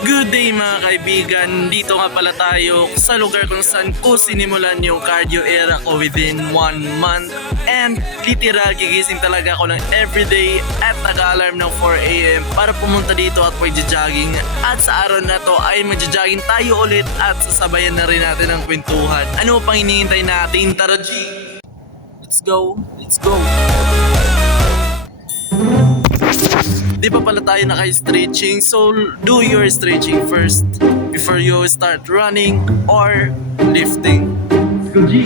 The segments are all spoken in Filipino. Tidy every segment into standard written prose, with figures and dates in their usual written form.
Good day mga kaibigan, dito nga pala tayo sa lugar kung saan ko sinimulan yung cardio era ko within 1 month. And literal gigising talaga ako ng everyday at nag-alarm ng 4 AM para pumunta dito at magja-jogging. At sa araw na to ay magja-jogging tayo ulit at sasabayan na rin natin ang kwentuhan. Ano pang hinihintay natin? Tara G! Let's go! Let's go! Di pa pala tayo naka-stretching, so do your stretching first before you start running or lifting. Let's go G!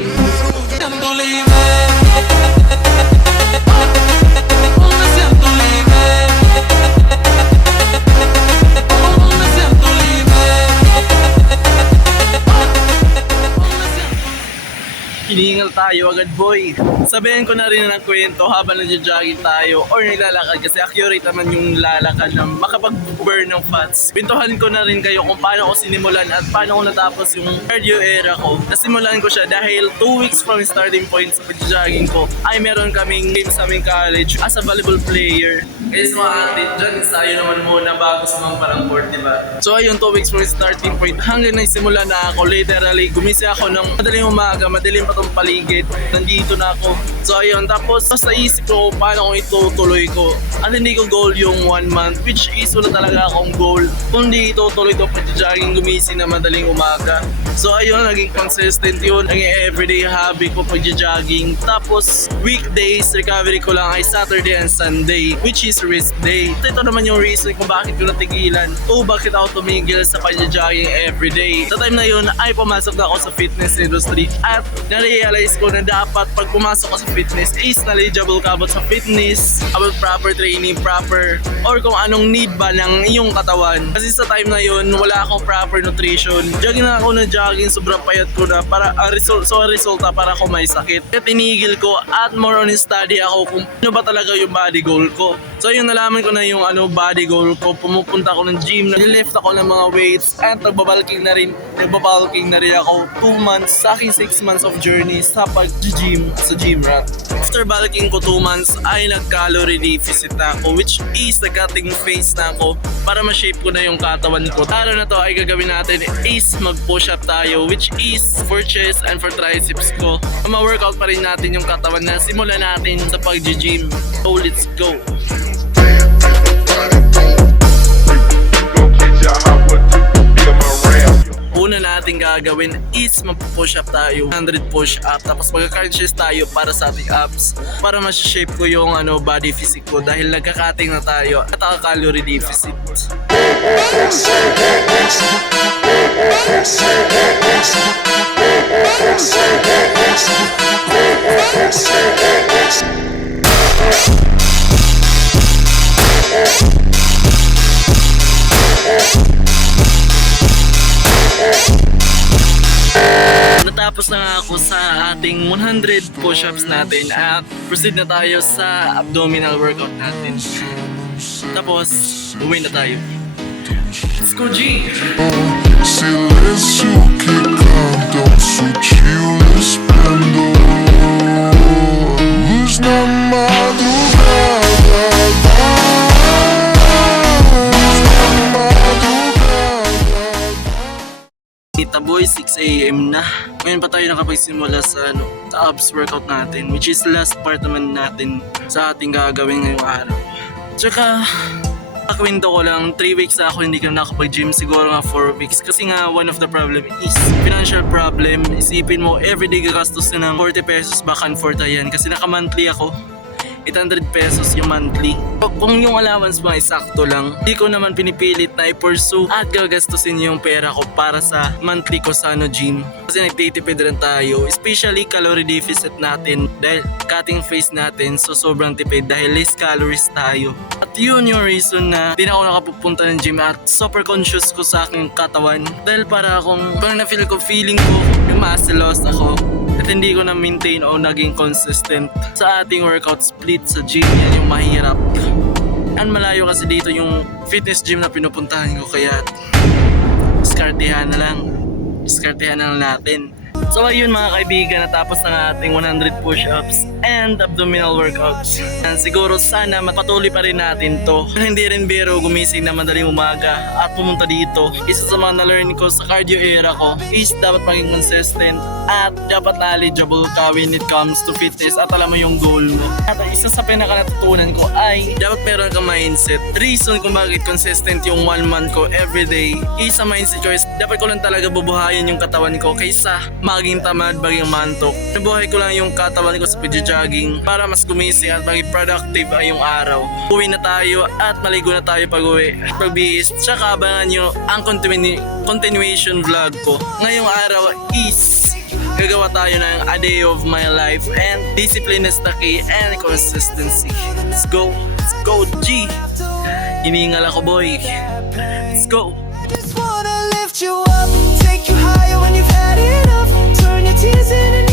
Hiningal tayo agad boy. Sabihin ko na rin ng kwento habang nagja-jogging tayo or nilalakad kasi accurate naman yung lalakad na makapag-burn ng fats. Pintuhan ko na rin kayo kung paano ko sinimulan at paano ko natapos yung cardio era ko. Nasimulan ko siya dahil 2 weeks from starting point sa pagja-jogging ko ay meron kaming game sa aming college as a volleyball player. Kaya sa mga athlete dyan, ensayo naman muna bago sumampa ng court, diba? So ayun, 2 weeks from starting point hanggang nagsimula na ako. Literally, gumising ako ng madaling umaga, madilim pa tong paligid. Nandito na ako. So ayun, tapos sa isip ko paano kung itutuloy ko. At hindi ko goal yung 1 month, which is wala talaga akong goal. Kundi itutuloy to pag-jogging, gumising na madaling umaga. So ayun, naging consistent yun. Naging everyday hobby ko pag-jogging. Tapos weekdays, recovery ko lang ay Saturday and Sunday, which is rest day. Ito naman yung reason kung bakit ko natigilan o bakit ako tumigil sa pag-jogging everyday. Sa time na yun ay pumasok na ako sa fitness industry at na-realize ko na dapat pag pumasok ka sa fitness is knowledgeable ka about sa fitness, about proper training, proper or kung anong need ba ng iyong katawan. Kasi sa time na yun wala akong proper nutrition. Jogging na ako na jogging, sobrang payat ko na para ang resulta para ako may sakit. Kaya tinigil ko at more on study ako kung ano ba talaga yung body goal ko. So yung nalaman ko na yung body goal ko, pumupunta ako ng gym, nilift ako ng mga weights at nagbabalking na rin ako 2 months sa aking 6 months of journey sa pag-gym, sa gym rat. After bulking ko 2 months ay nag-calorie deficit na ako, which is nag-cutting phase na ako para ma-shape ko na yung katawan ko. Araw na to ay gagawin natin is mag-push up tayo, which is for chest and for triceps ko. Ma-workout pa rin natin yung katawan na simulan natin sa pag-gym. So let's go! Una natin gagawin is mag-push up tayo, 100 push up, tapos mag-crunches tayo para sa ating abs para ma-shape ko yung body physique ko dahil nagka-cutting na tayo at calorie deficit. Natapos na nga ako sa ating 100 push-ups natin at proceed na tayo sa abdominal workout natin. Tapos, uwi na tayo. Let's go G! Kita boy, 6 AM na. Ngayon pa tayo nakapagsimula sa abs workout natin, which is last part naman natin sa ating gagawin ngayong araw. Tsaka, kwento ko lang, 3 weeks na ako hindi ka nakapag-gym, siguro nga 4 weeks. Kasi nga, one of the problem is financial problem. Isipin mo, everyday gagastusin ng 40 pesos back and forth yan. Kasi naka-monthly ako. 800 pesos yung monthly. Kung yung allowance mo ay sakto lang, hindi ko naman pinipilit na i-pursue at gagastusin yung pera ko para sa monthly ko sa gym. Kasi nagtitipid rin tayo, especially calorie deficit natin dahil cutting phase natin, so sobrang tipid dahil less calories tayo. At yun yung reason na di na ako nakapupunta ng gym at super conscious ko sa aking katawan dahil para parang na-feel ko, feeling ko yung muscle loss ako. At hindi ko na maintain o naging consistent sa ating workout split sa gym. Yan yung mahirap. Ang malayo kasi dito yung fitness gym na pinupuntahan ko, kaya diskartehan na lang natin. So ayun mga kaibigan, natapos na ating 100 push-ups and abdominal workouts. And siguro sana mapatuloy pa rin natin to. Hindi rin biro gumising na madaling umaga at pumunta dito. Isa sa mga na-learn ko sa cardio era ko is dapat maging consistent at dapat knowledgeable ka when it comes to fitness at alam mo yung goal mo. At isa sa pinaka natutunan ko ay dapat meron kang mindset. Reason kung bakit consistent yung 1 month ko everyday is a mindset choice. Dapat ko lang talaga bubuhayin yung katawan ko kaysa maging tamad, maging mantok. Nabuhay ko lang yung katawan ko sa pagja-jogging para mas gumising at maging productive ay yung araw. Uwi na tayo at maligo na tayo pag-uwi. Pagbihis, tsaka abangan nyo ang continuation vlog ko. Ngayong araw is gagawa tayo ng a day of my life and discipline is the key and consistency. Let's go G! Hiningal ako boy. Let's go! Just wanna lift you up, take you higher when you've had enough. Turn your tears into